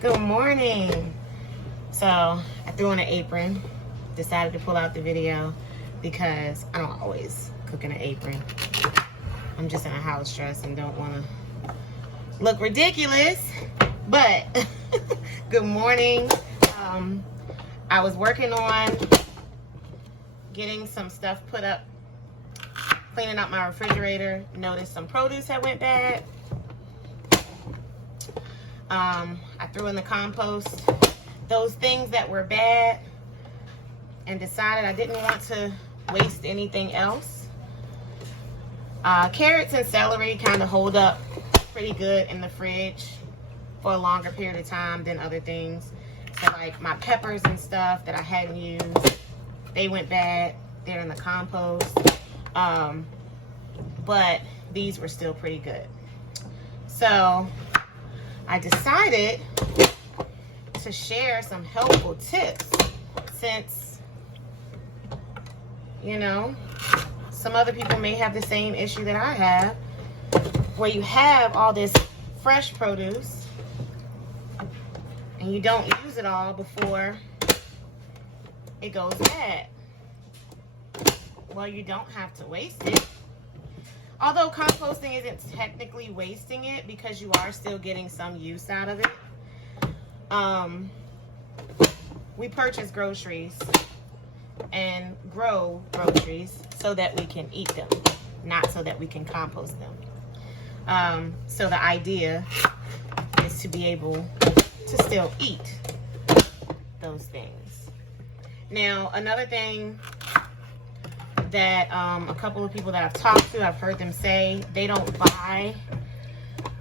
Good morning. So I threw on an apron, decided to pull out the video because I don't always cook in an apron. I'm just in a house dress and don't want to look ridiculous, but good morning. I was working on getting some stuff put up, cleaning out my refrigerator, noticed some produce that went bad. I threw in the compost those things that were bad and decided I didn't want to waste anything else. Carrots and celery kind of hold up pretty good in the fridge for a longer period of time than other things. So like my peppers and stuff that I hadn't used, they went bad. They're in the compost. But these were still pretty good. So I decided to share some helpful tips since, you know, some other people may have the same issue that I have, where you have all this fresh produce and you don't use it all before it goes bad. Well, you don't have to waste it. Although composting isn't technically wasting it because you are still getting some use out of it. We purchase groceries and grow groceries so that we can eat them, not so that we can compost them. So the idea is to be able to still eat those things. Now, another thing that a couple of people that I've talked to, I've heard them say they don't buy,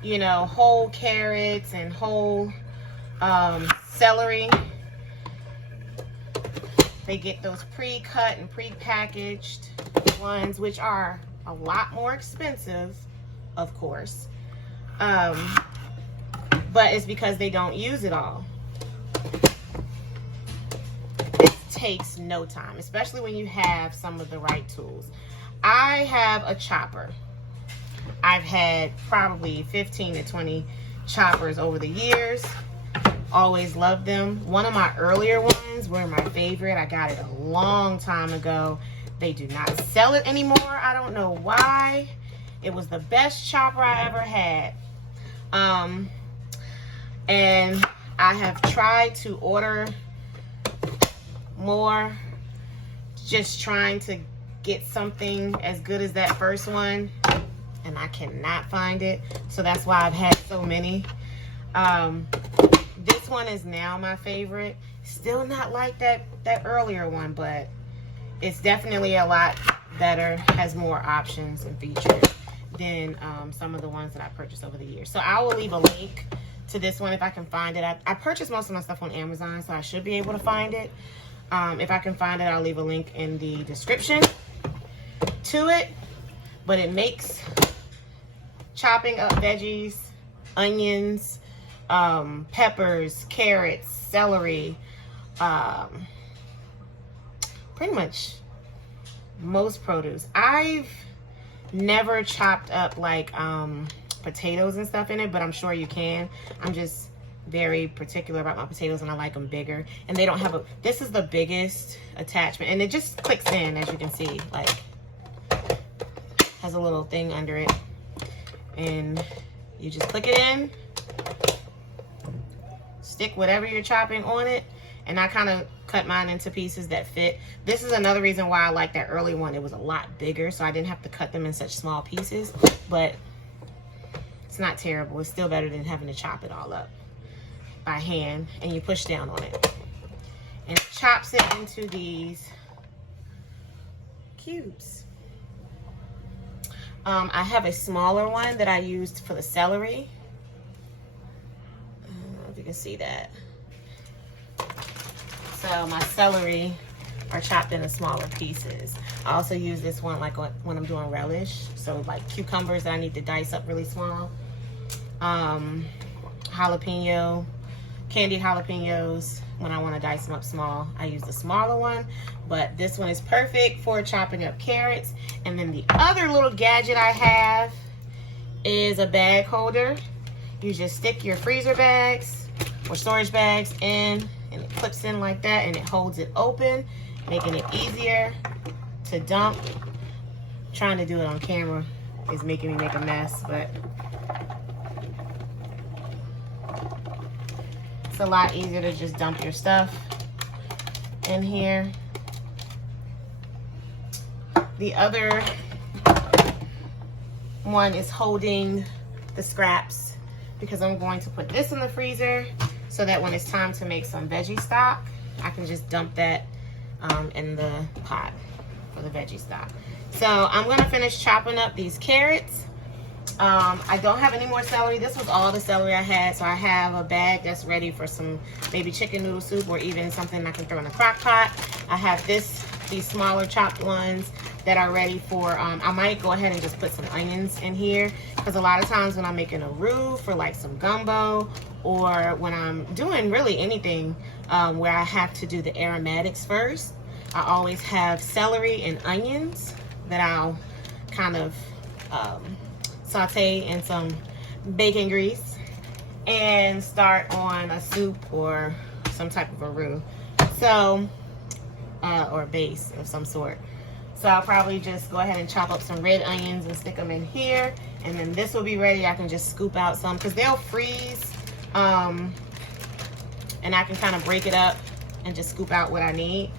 you know, whole carrots and whole celery. They get those pre-cut and pre-packaged ones, which are a lot more expensive, of course. But it's because they don't use it all. Takes no time, especially when you have some of the right tools. I have a chopper. I've had probably 15 to 20 choppers over the years. Always loved them. One of my earlier ones were my favorite. I got it a long time ago. They do not sell it anymore. I don't know why. It was the best chopper I ever had. And I have tried to order more, just trying to get something as good as that first one, and I cannot find it. So that's why I've had so many. This one is now my favorite. Still not like that earlier one, but it's definitely a lot better, has more options and features than some of the ones that I purchased over the years. So I will leave a link to this one if I can find it. I purchased most of my stuff on Amazon, so I should be able to find it. If I can find it, I'll leave a link in the description to it. But it makes chopping up veggies, onions, peppers, carrots, celery, pretty much most produce. I've never chopped up like potatoes and stuff in it, but I'm sure you can. I'm just very particular about my potatoes, and I like them bigger. And they don't have this is the biggest attachment, and it just clicks in, as you can see, like has a little thing under it, and you just click it in, stick whatever you're chopping on it, and I kind of cut mine into pieces that fit. This is another reason why I like that early one. It was a lot bigger, so I didn't have to cut them in such small pieces, but it's not terrible. It's still better than having to chop it all up by hand, and you push down on it and it chops it into these cubes. I have a smaller one that I used for the celery. I don't know if you can see that. So my celery are chopped into smaller pieces. I also use this one like when I'm doing relish, so like cucumbers that I need to dice up really small. Jalapeno, candied jalapenos, when I want to dice them up small, I use the smaller one, but this one is perfect for chopping up carrots. And then the other little gadget I have is a bag holder. You just stick your freezer bags or storage bags in, and it clips in like that, and it holds it open, making it easier to dump. Trying to do it on camera is making me make a mess, but it's a lot easier to just dump your stuff in here. The other one is holding the scraps because I'm going to put this in the freezer so that when it's time to make some veggie stock, I can just dump that in the pot for the veggie stock. So I'm going to finish chopping up these carrots. I don't have any more celery. This was all the celery I had, so I have a bag that's ready for some maybe chicken noodle soup or even something I can throw in a crock pot. I have these smaller chopped ones that are ready for, I might go ahead and just put some onions in here, because a lot of times when I'm making a roux for like some gumbo, or when I'm doing really anything where I have to do the aromatics first, I always have celery and onions that I'll kind of saute in some bacon grease and start on a soup or some type of a roux, so or a base of some sort. So I'll probably just go ahead and chop up some red onions and stick them in here, and then this will be ready. I can just scoop out some because they'll freeze, and I can kind of break it up and just scoop out what I need.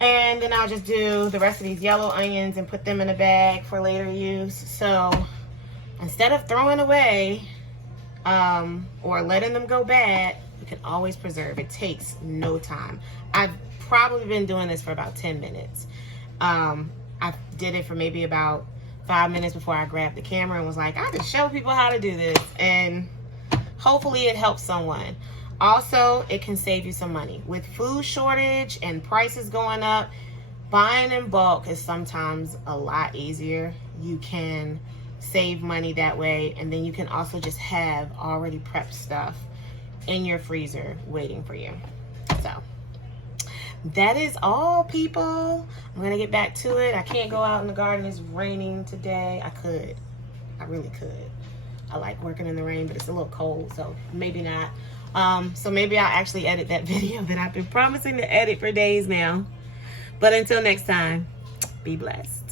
And then I'll just do the rest of these yellow onions and put them in a bag for later use. So instead of throwing away or letting them go bad, you can always preserve. It takes no time. I've probably been doing this for about 10 minutes. I did it for maybe about 5 minutes before I grabbed the camera and was like, I can show people how to do this, and hopefully it helps someone. Also, it can save you some money. With food shortage and prices going up, buying in bulk is sometimes a lot easier. You can save money that way, and then you can also just have already prepped stuff in your freezer waiting for you. So that is all, people. I'm gonna get back to it. I can't go out in the garden. It's raining today. I really could. I like working in the rain, but it's a little cold, so maybe not. So maybe I'll actually edit that video that I've been promising to edit for days now. But until next time, be blessed.